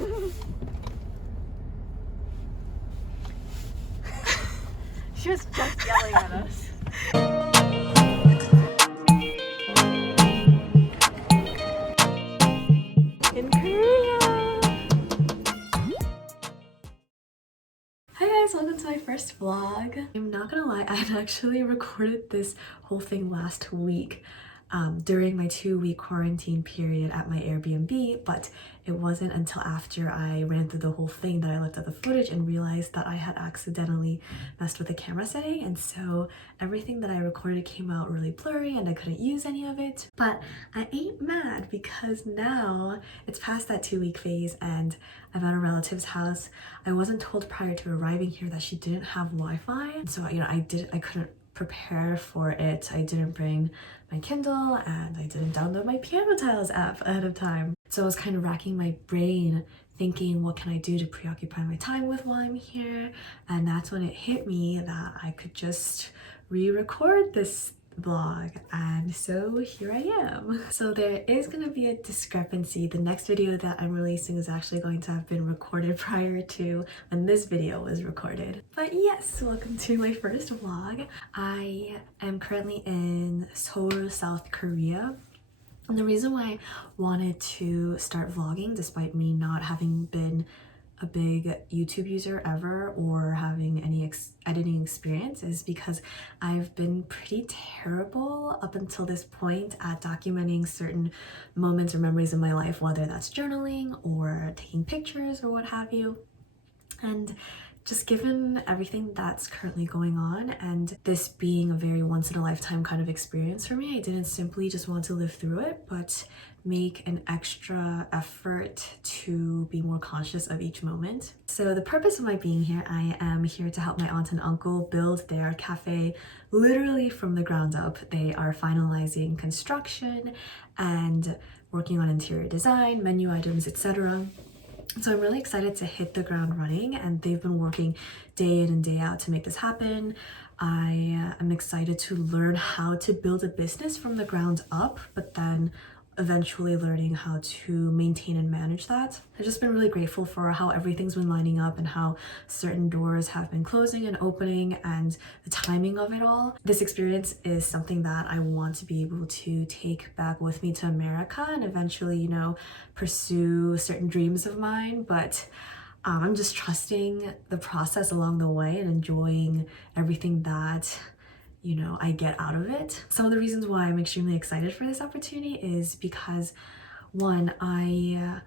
She was just yelling at us. In Korea! Hi guys, welcome to my first vlog. I'm not gonna lie, I had actually recorded this whole thing last week during my 2-week quarantine period at my Airbnb, but it wasn't until after I ran through the whole thing that I looked at the footage and realized that I had accidentally messed with the camera setting, and so everything that I recorded came out really blurry and I couldn't use any of it. But I ain't mad because now it's past that 2-week phase and I'm at a relative's house. I wasn't told prior to arriving here that she didn't have Wi-Fi, so I couldn't prepare for it. I didn't bring my Kindle and I didn't download my Piano Tiles app ahead of time. So I was kind of racking my brain thinking, what can I do to preoccupy my time with while I'm here? And that's when it hit me that I could just re-record this vlog, and so here I am. So there is going to be a discrepancy. The next video that I'm releasing is actually going to have been recorded prior to when this video was recorded. But yes, welcome to my first vlog. I am currently in Seoul, South Korea. And the reason why I wanted to start vlogging, despite me not having been a big YouTube user ever or having any editing experience, is because I've been pretty terrible up until this point at documenting certain moments or memories in my life, whether that's journaling or taking pictures or what have you. And just given everything that's currently going on and this being a very once-in-a-lifetime kind of experience for me, I didn't simply just want to live through it, but make an extra effort to be more conscious of each moment. So the purpose of my being here, I am here to help my aunt and uncle build their cafe literally from the ground up. They are finalizing construction and working on interior design, menu items, etc. So I'm really excited to hit the ground running, and they've been working day in and day out to make this happen. I am excited to learn how to build a business from the ground up, but then eventually learning how to maintain and manage that. I've just been really grateful for how everything's been lining up and how certain doors have been closing and opening and the timing of it all. This experience is something that I want to be able to take back with me to America and eventually, you know, pursue certain dreams of mine, but I'm just trusting the process along the way and enjoying everything that, you know, I get out of it. Some of the reasons why I'm extremely excited for this opportunity is because, one, I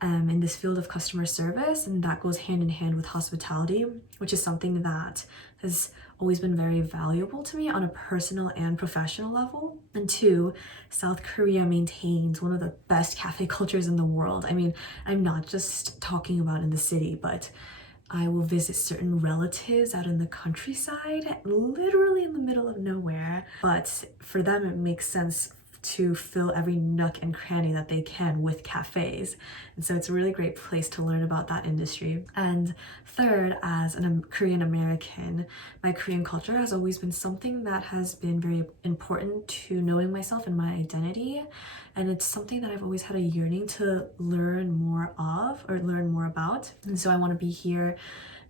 am in this field of customer service, and that goes hand in hand with hospitality, which is something that has always been very valuable to me on a personal and professional level. And two, South Korea maintains one of the best cafe cultures in the world. I mean, I'm not just talking about in the city, but I will visit certain relatives out in the countryside, literally in the middle of nowhere. But for them, it makes sense to fill every nook and cranny that they can with cafes. And so it's a really great place to learn about that industry. And third, as a Korean American, my Korean culture has always been something that has been very important to knowing myself and my identity. And it's something that I've always had a yearning to learn more of or learn more about. And so I want to be here,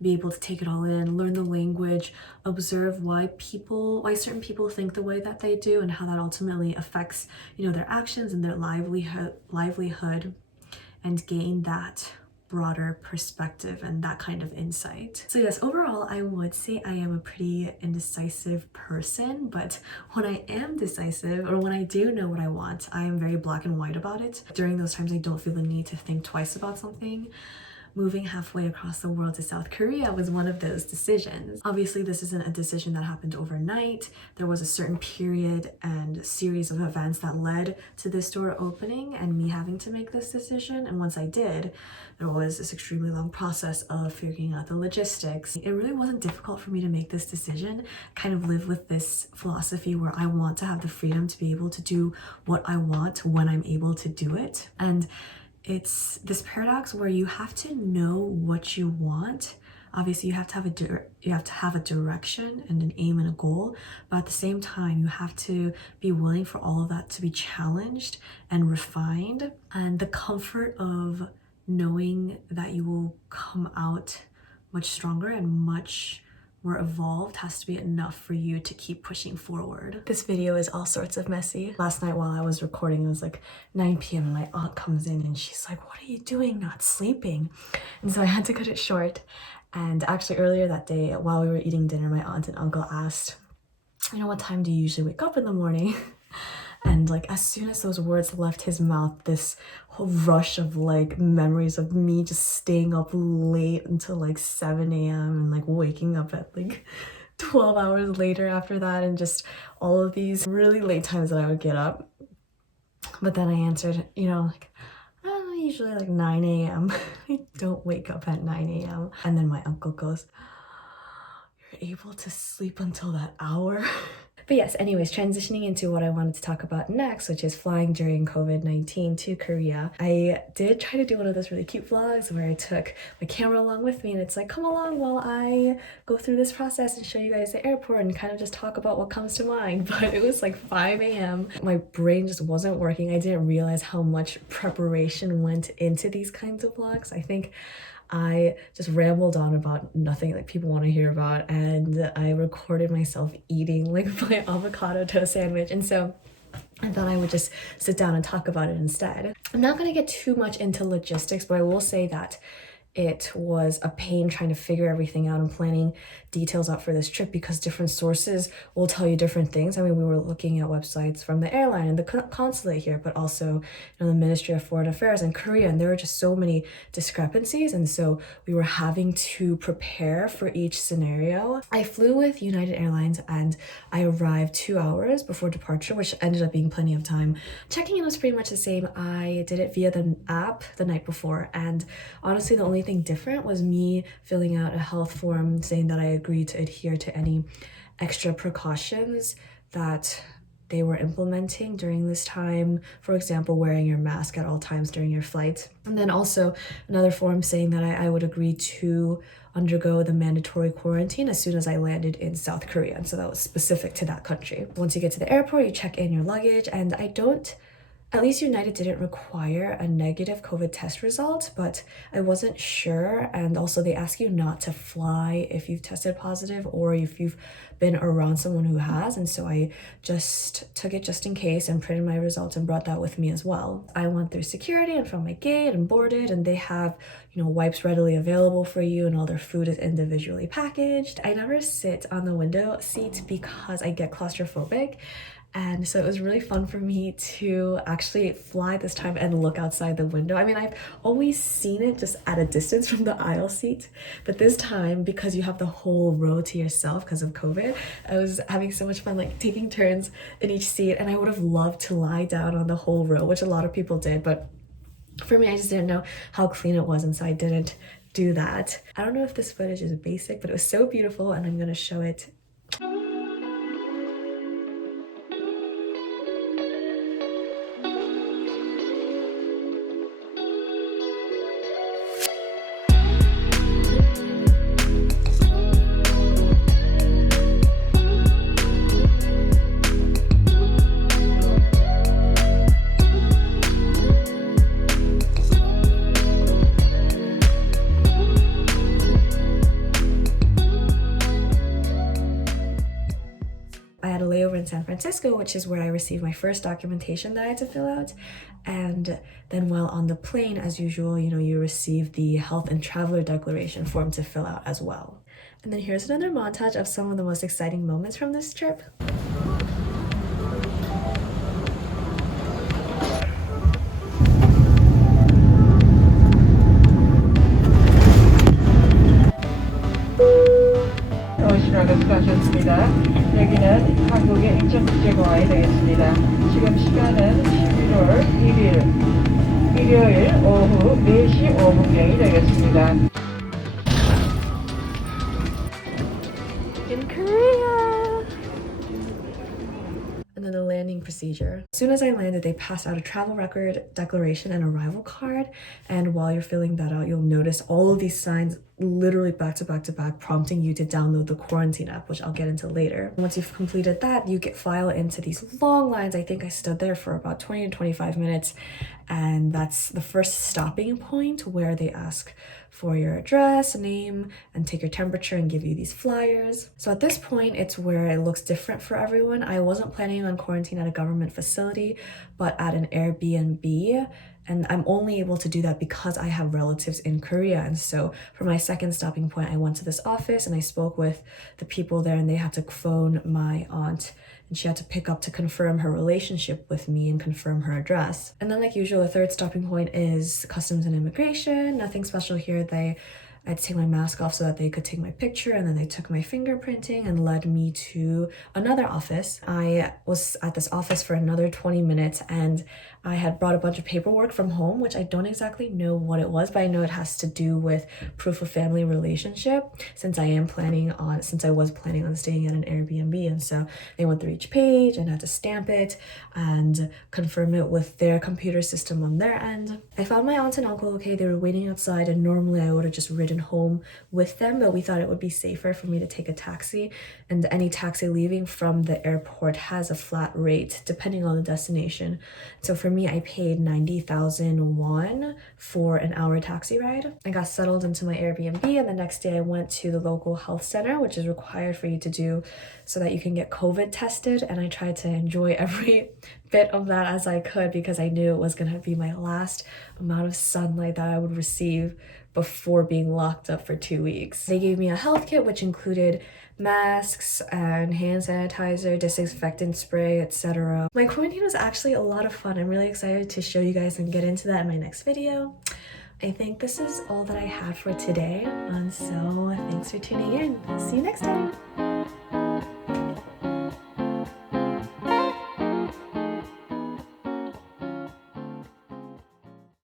be able to take it all in, learn the language, observe why certain people think the way that they do and how that ultimately affects, you know, their actions and their livelihood, and gain that broader perspective and that kind of insight. So yes, overall, I would say I am a pretty indecisive person, but when I am decisive or when I do know what I want, I am very black and white about it. During those times, I don't feel the need to think twice about something. Moving halfway across the world to South Korea was one of those decisions. Obviously, this isn't a decision that happened overnight. There was a certain period and series of events that led to this door opening and me having to make this decision. And once I did, there was this extremely long process of figuring out the logistics. It really wasn't difficult for me to make this decision, kind of live with this philosophy where I want to have the freedom to be able to do what I want when I'm able to do it. And it's this paradox where you have to know what you want. Obviously, you have to have a direction and an aim and a goal, but at the same time, you have to be willing for all of that to be challenged and refined. And the comfort of knowing that you will come out much stronger and much more evolved has to be enough for you to keep pushing forward. This video is all sorts of messy. Last night while I was recording, it was like 9 p.m. and my aunt comes in and she's like, "What are you doing, not sleeping?" And so I had to cut it short. And actually earlier that day while we were eating dinner, my aunt and uncle asked, "You know, what time do you usually wake up in the morning?" And like as soon as those words left his mouth, this whole rush of like memories of me just staying up late until like 7 a.m. and like waking up at like 12 hours later after that, and just all of these really late times that I would get up. But then I answered, you know, like, usually like 9 a.m. I don't wake up at 9 a.m. And then my uncle goes, "You're able to sleep until that hour?" But yes, anyways, transitioning into what I wanted to talk about next, which is flying during COVID-19 to Korea. I did try to do one of those really cute vlogs where I took my camera along with me, and it's like, come along while I go through this process and show you guys the airport and kind of just talk about what comes to mind. But it was like 5 a.m. My brain just wasn't working. I didn't realize how much preparation went into these kinds of vlogs. I think I just rambled on about nothing like people want to hear about, and I recorded myself eating like my avocado toast sandwich, and so I thought I would just sit down and talk about it instead. I'm not going to get too much into logistics, but I will say that it was a pain trying to figure everything out and planning details out for this trip, because different sources will tell you different things. I mean, we were looking at websites from the airline and the consulate here, but also, the Ministry of Foreign Affairs in Korea, and there were just so many discrepancies, and so we were having to prepare for each scenario. I flew with United Airlines and I arrived 2 hours before departure, which ended up being plenty of time. Checking in was pretty much the same. I did it via the app the night before, and honestly the only thing different was me filling out a health form saying that I agreed to adhere to any extra precautions that they were implementing during this time. For example, wearing your mask at all times during your flight. And then also another form saying that I would agree to undergo the mandatory quarantine as soon as I landed in South Korea. And so that was specific to that country. Once you get to the airport, you check in your luggage, and at least United didn't require a negative COVID test result, but I wasn't sure. And also they ask you not to fly if you've tested positive or if you've been around someone who has. And so I just took it just in case and printed my results and brought that with me as well. I went through security and from my gate and boarded, and they have, wipes readily available for you, and all their food is individually packaged. I never sit on the window seat because I get claustrophobic. And so it was really fun for me to actually fly this time and look outside the window. I mean, I've always seen it just at a distance from the aisle seat, but this time, because you have the whole row to yourself because of COVID, I was having so much fun like taking turns in each seat, and I would have loved to lie down on the whole row, which a lot of people did, but for me, I just didn't know how clean it was, and so I didn't do that. I don't know if this footage is basic, but it was so beautiful, and I'm gonna show it. In San Francisco, which is where I received my first documentation that I had to fill out. And then while on the plane, as usual, you receive the health and traveler declaration form to fill out as well. And then here's another montage of some of the most exciting moments from this trip. 여기는 한국의 인천국제공항이 되겠습니다. 지금 시간은 11월 1일 일요일 오후 4시 5분경이 되겠습니다. In Korea! And then the landing procedure. As soon as I landed, they passed out a travel record declaration and arrival card. And while you're filling that out, you'll notice all of these signs literally back to back to back, prompting you to download the quarantine app, which I'll get into later. Once you've completed that, you get filed into these long lines. I think I stood there for about 20 to 25 minutes, and that's the first stopping point where they ask for your address, name, and take your temperature and give you these flyers. So at this point, it's where it looks different for everyone. I wasn't planning on quarantine at a government facility, but at an Airbnb. And I'm only able to do that because I have relatives in Korea. And so for my second stopping point, I went to this office and I spoke with the people there, and they had to phone my aunt, and she had to pick up to confirm her relationship with me and confirm her address. And then, like usual, the third stopping point is customs and immigration. Nothing special here. I had to take my mask off so that they could take my picture, and then they took my fingerprinting and led me to another office. I was at this office for another 20 minutes, and I had brought a bunch of paperwork from home, which I don't exactly know what it was, but I know it has to do with proof of family relationship, since I was planning on staying at an Airbnb. And so they went through each page and had to stamp it and confirm it with their computer system on their end. I found my aunt and uncle okay. They were waiting outside, and normally I would have just ridden home with them, but we thought it would be safer for me to take a taxi, and any taxi leaving from the airport has a flat rate depending on the destination. So for me, I paid 90,000 won for an hour taxi ride. I got settled into my Airbnb, and the next day I went to the local health center, which is required for you to do so that you can get COVID tested, and I tried to enjoy every bit of that as I could because I knew it was going to be my last amount of sunlight that I would receive before being locked up for 2 weeks. They gave me a health kit which included masks and hand sanitizer, disinfectant spray, etc. My quarantine was actually a lot of fun. I'm really excited to show you guys and get into that in my next video. I think this is all that I had for today, and so thanks for tuning in. See you next time.